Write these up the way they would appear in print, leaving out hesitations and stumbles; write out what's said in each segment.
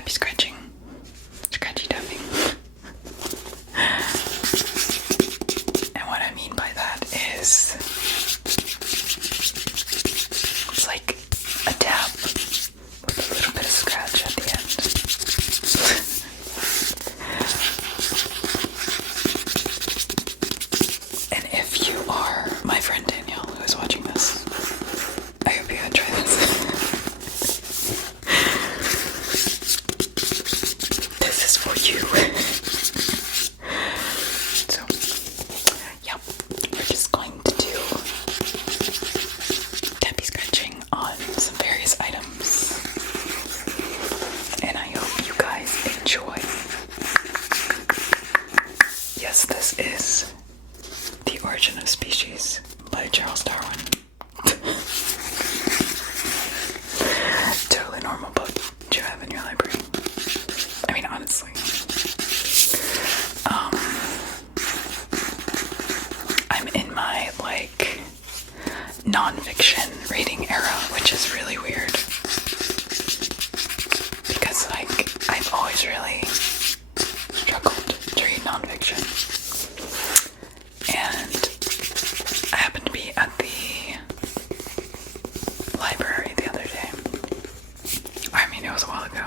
tappy scratching, scratchy tapping. And what I mean by that is it's like a tap with a little bit of scratch at the end. And if you are my friend Danielle who is watching this, I hope you enjoy this. This is for you. So, yeah, we're just going to do tappy scratching on some various items. And I hope you guys enjoy. Yes, this is The Origin of Species by Charles Darwin. Totally normal book you have in your library. I mean, honestly. I'm in my, like, non-fiction reading era, which is really weird. Because, like, I've always really struggled to read non-fiction. And I happened to be at the library the other day. I mean, it was a while ago.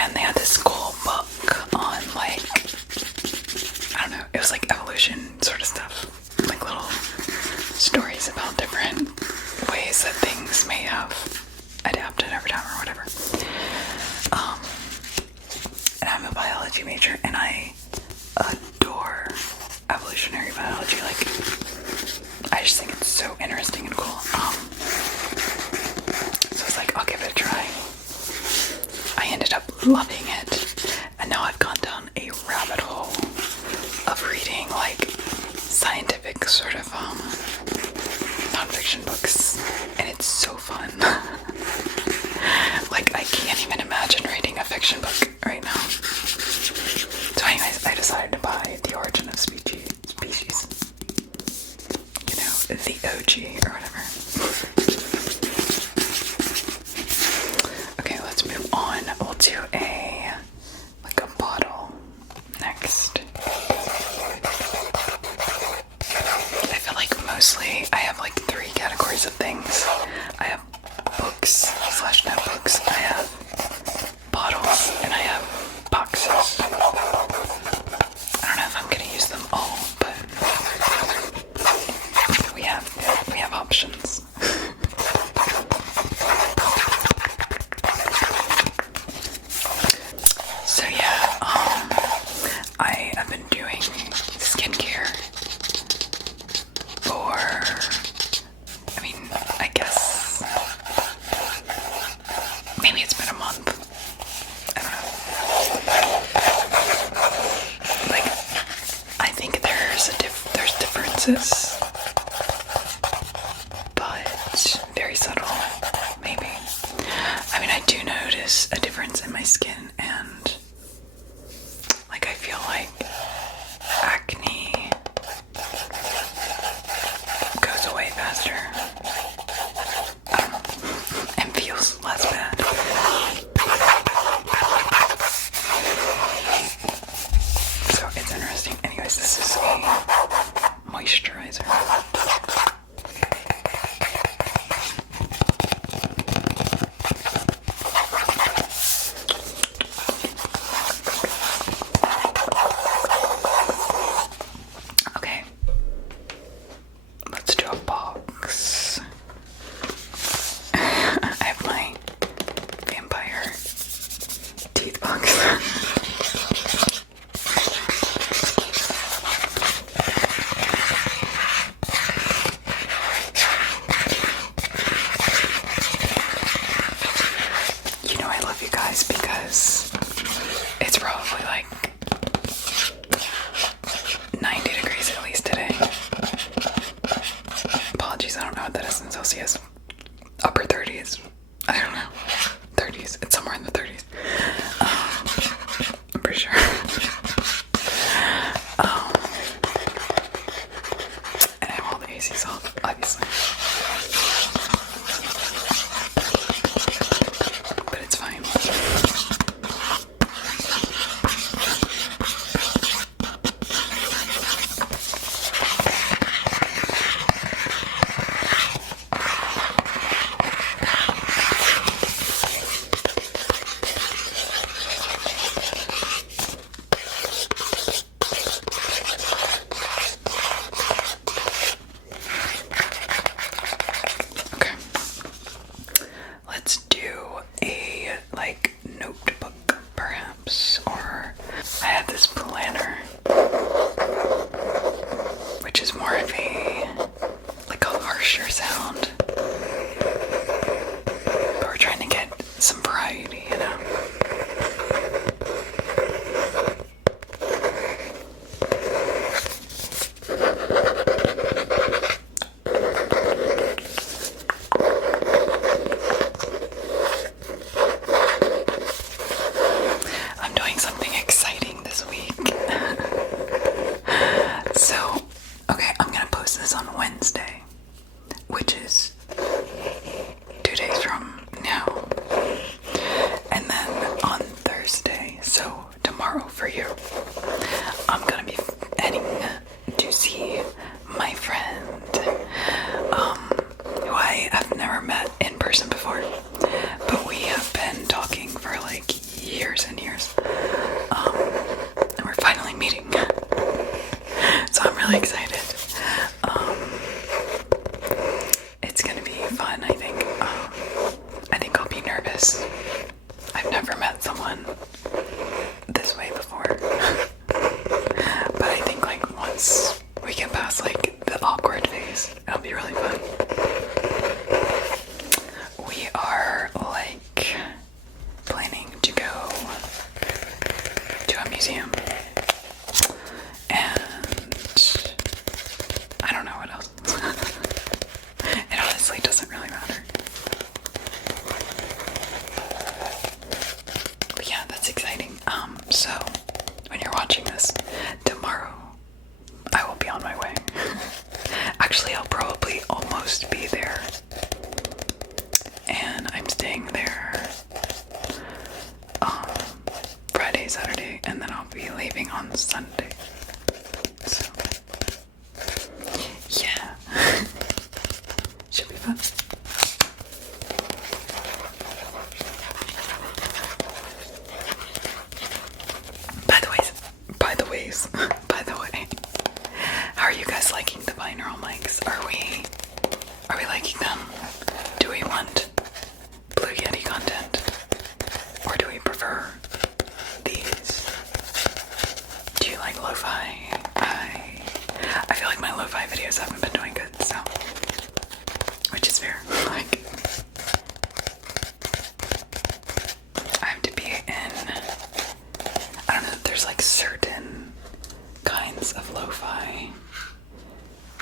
And they had this cool book on, like, I don't know, it was like evolution sort of stuff. Like little stories about different ways that things may have adapted over time or whatever. And I'm a biology major and I adore evolutionary biology. Like, I just think it's so interesting and cool. So I was like, I'll give it a try. I ended up loving it, and now I've gone down a rabbit hole of reading like scientific sort of non-fiction books, and it's so fun. Like, I can't even imagine reading a fiction book right now. So anyways, I decided to buy The Origin of Species. You know, the OG or whatever. Okay, let's move on. We'll do a bottle next. I feel like mostly I have like 3 categories of things. I have books / notebooks, I have bottles, and I have boxes. I don't know if I'm gonna use them all, but we have options. So yeah, I have been doing skincare for, I mean, I guess maybe it's been a month. I don't know. Like, I think there's differences, but very subtle, maybe. I mean, I do notice a difference in my skin, and like, I feel like acne goes away faster. I don't know, and feels less bad. So it's interesting. Anyways, this is a moisturizer. Okay, let's do a box. I have my vampire teeth box. You know I love you guys because it's probably like 90 degrees at least today. Apologies, I don't know what that is in Celsius. Upper 30s. I don't know. 30s. It's somewhere in the 30s. I'm pretty sure. And I have all the ACs off, obviously. But it's because I've never met someone this way before. But I think like once we get past like the awkward phase, it'll be really fun. We are like planning to go to a museum, and I don't know what else. It honestly doesn't really matter. But yeah, that's exciting. So when you're watching this tomorrow, I will be on my way. Actually, I'll probably almost be there. And I'm staying there Friday, Saturday, and then I'll be leaving on Sunday. So yeah. Should be fun. By the way, how are you guys liking the binaural mics? Are we liking them? Do we want Blue Yeti content? Or do we prefer these? Do you like lo-fi? I feel like my lo-fi videos haven't been doing good, so, which is fair. Like, I have to be in, I don't know, there's like certain kinds of lo-fi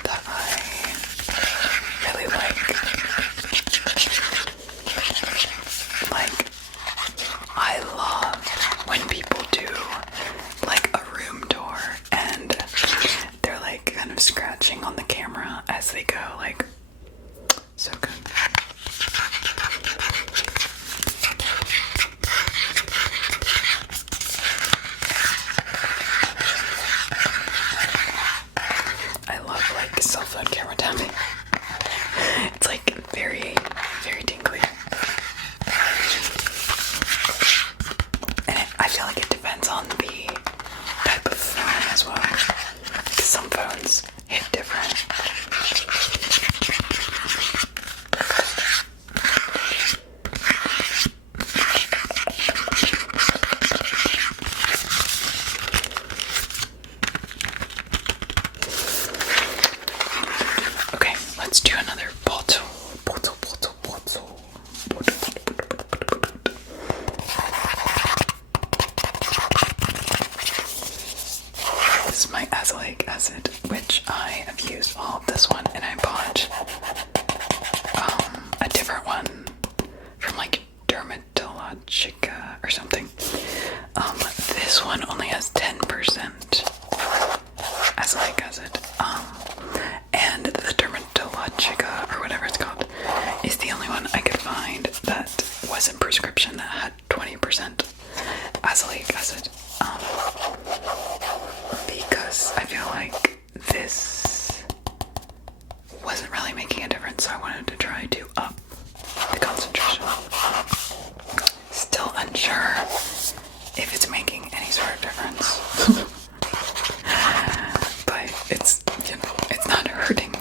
that I really like. Like, I love when people do like a room tour and they're like kind of scratching on the camera as they go, like, so good. I love like cell phone camera tapping. It's like very, very tingly. And I feel like it depends on the type of phone as well. Because some phones hit different. Okay, let's do another bottle. This is my azelaic acid, which I have used all of this one, and I bought a different one from like Dermatologica or something. This one only has 10% azelaic acid. And the Dermatologica, or whatever it's called, is the only one I could find that wasn't prescription that had 20% azelaic acid. Because I feel like this wasn't really making a difference, so I wanted to try to up the concentration. Still unsure if it's making any sort of difference. But it's, you know, it's not hurting me.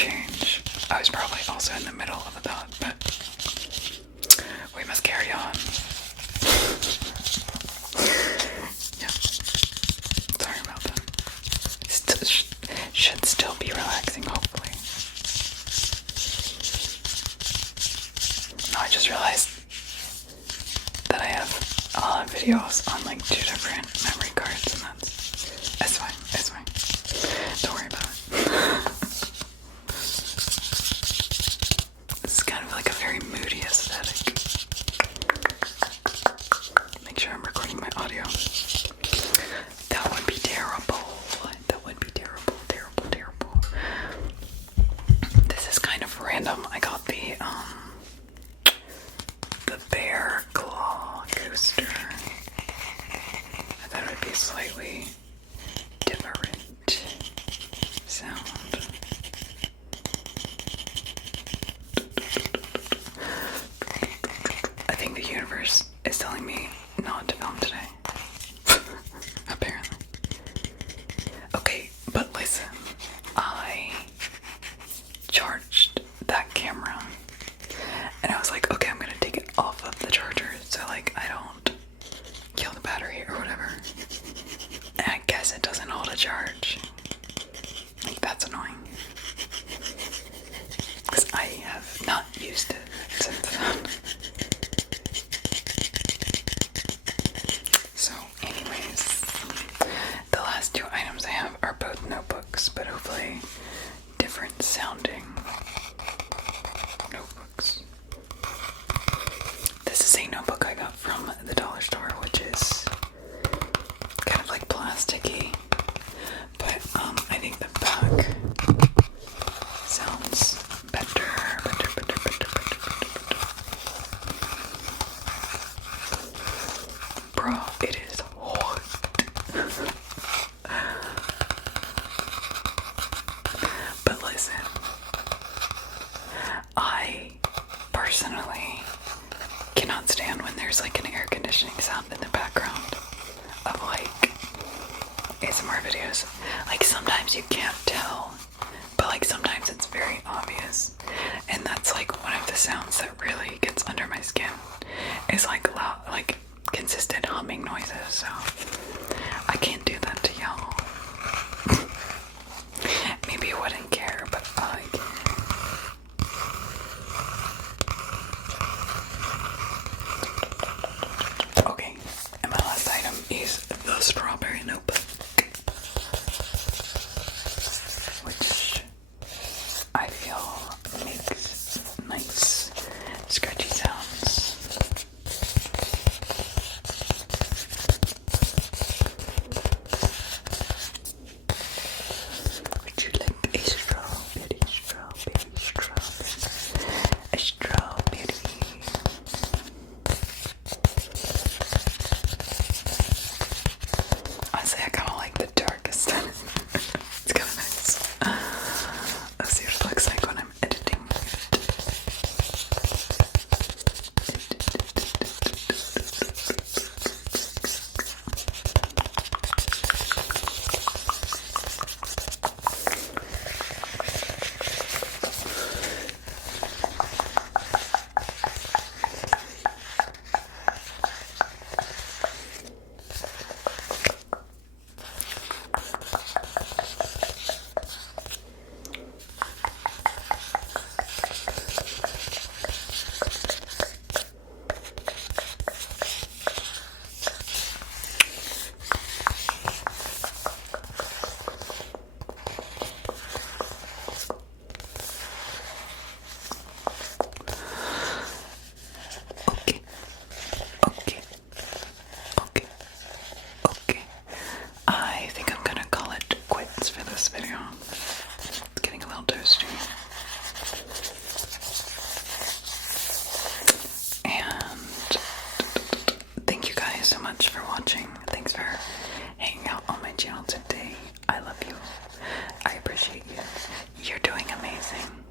change. I was probably also in the middle of a thought, but we must carry on. Yeah. Sorry about that. Should still be relaxing, hopefully. No, I just realized that I have a lot of videos on like 2 different memory cards, and that's fine. It's fine. Don't worry about it. This is kind of like a very moody aesthetic. Make sure I'm recording my audio. That would be terrible. That would be terrible, terrible, terrible. This is kind of random. I got the bear claw coaster. I thought it would be slightly different sound. I think the universe is telling me not to film today. Apparently. Okay, but listen. I charged that camera and I was like, okay, I'm gonna take it off of the charger so like I don't kill the battery or whatever. And I guess it doesn't hold a charge. Like, that's annoying. Because I have not used it since then. So, anyways, the last 2 items I have are both notebooks, but hopefully different sounding notebooks. This is a notebook I got from the dollar store, which is kind of like plasticky, but I think the back sounds better. Bro, it is hot. But listen, I personally cannot stand when there's like an air conditioning sound in the background of like ASMR videos. Like, sometimes you can't tell, but like sometimes it's very obvious, and that's like one of the sounds that really gets under my skin, is like loud, like consistent humming noises. So I can't do that to y'all. Maybe you wouldn't care, but I can. Okay, and my last item is the strawberry notebook, which I feel makes nice scratchy sounds. Would you like a strawberry, strawberry, strawberry, a strawberry? Honestly, I kind of like the dark aesthetic. It's kind of nice. Let's see what it looks like when I'm editing it. Okay. I think I'm gonna call it quits for this video. It's getting a little toasty. And thank you guys so much for watching. Thanks for hanging out on my channel today. I love you. I appreciate you. You're doing amazing.